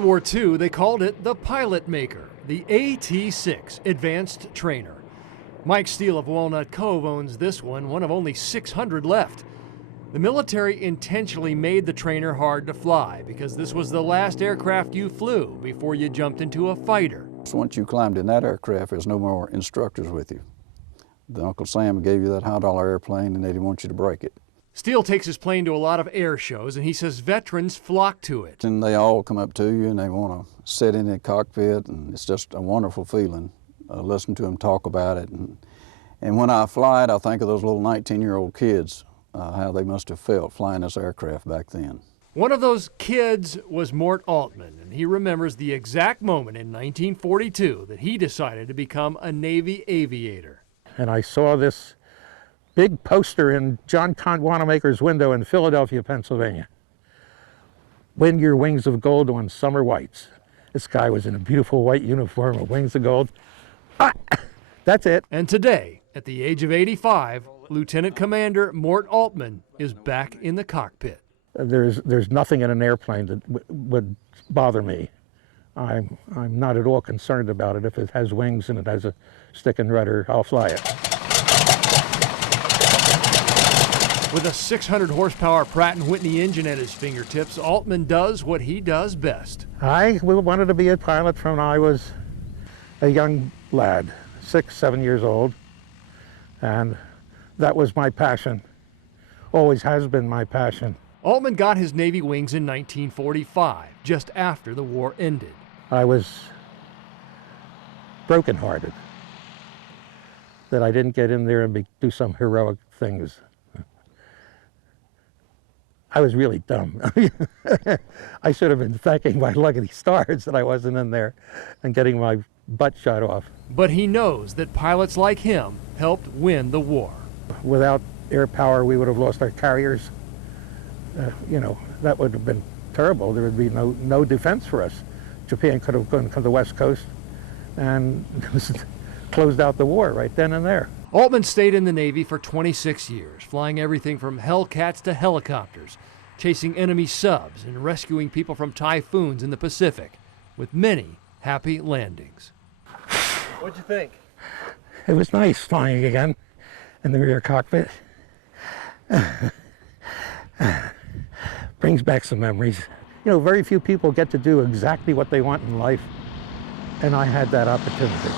World War II, they called it the Pilot Maker, the AT-6 Advanced Trainer. Mike Steele of Walnut Cove owns this one of only 600 left. The military intentionally made the trainer hard to fly because this was the last aircraft you flew before you jumped into a fighter. So once you climbed in that aircraft, there's no more instructors with you. The Uncle Sam gave you that high-dollar airplane and they didn't want you to break it. Steele takes his plane to a lot of air shows, and he says veterans flock to it. And they all come up to you and they want to sit in the cockpit, and it's just a wonderful feeling. Listen to them talk about it. And when I fly it, I think of those little 19-year-old kids, how they must have felt flying this aircraft back then. One of those kids was Mort Altman, and he remembers the exact moment in 1942 that he decided to become a Navy aviator. And I saw this big poster in John Wanamaker's window in Philadelphia, Pennsylvania. Win your wings of gold on summer whites. This guy was in a beautiful white uniform with wings of gold. That's it. And today, at the age of 85, Lieutenant Commander Mort Altman is back in the cockpit. There's nothing in an airplane that would bother me. I'm not at all concerned about it. If it has wings and it has a stick and rudder, I'll fly it. With a 600 horsepower Pratt & Whitney engine at his fingertips, Altman does what he does best. I wanted to be a pilot from when I was a young lad, 6, 7 years old, and that was my passion. Always has been my passion. Altman got his Navy wings in 1945, just after the war ended. I was brokenhearted that I didn't get in there and do some heroic things. I was really dumb. I should have been thanking my lucky stars that I wasn't in there and getting my butt shot off. But he knows that pilots like him helped win the war. Without air power, we would have lost our carriers. That would have been terrible. There would be no defense for us. Japan could have come to the West Coast and closed out the war right then and there. Altman stayed in the Navy for 26 years, flying everything from Hellcats to helicopters, chasing enemy subs and rescuing people from typhoons in the Pacific, with many happy landings. What'd you think? It was nice flying again in the rear cockpit. Brings back some memories. Very few people get to do exactly what they want in life, and I had that opportunity.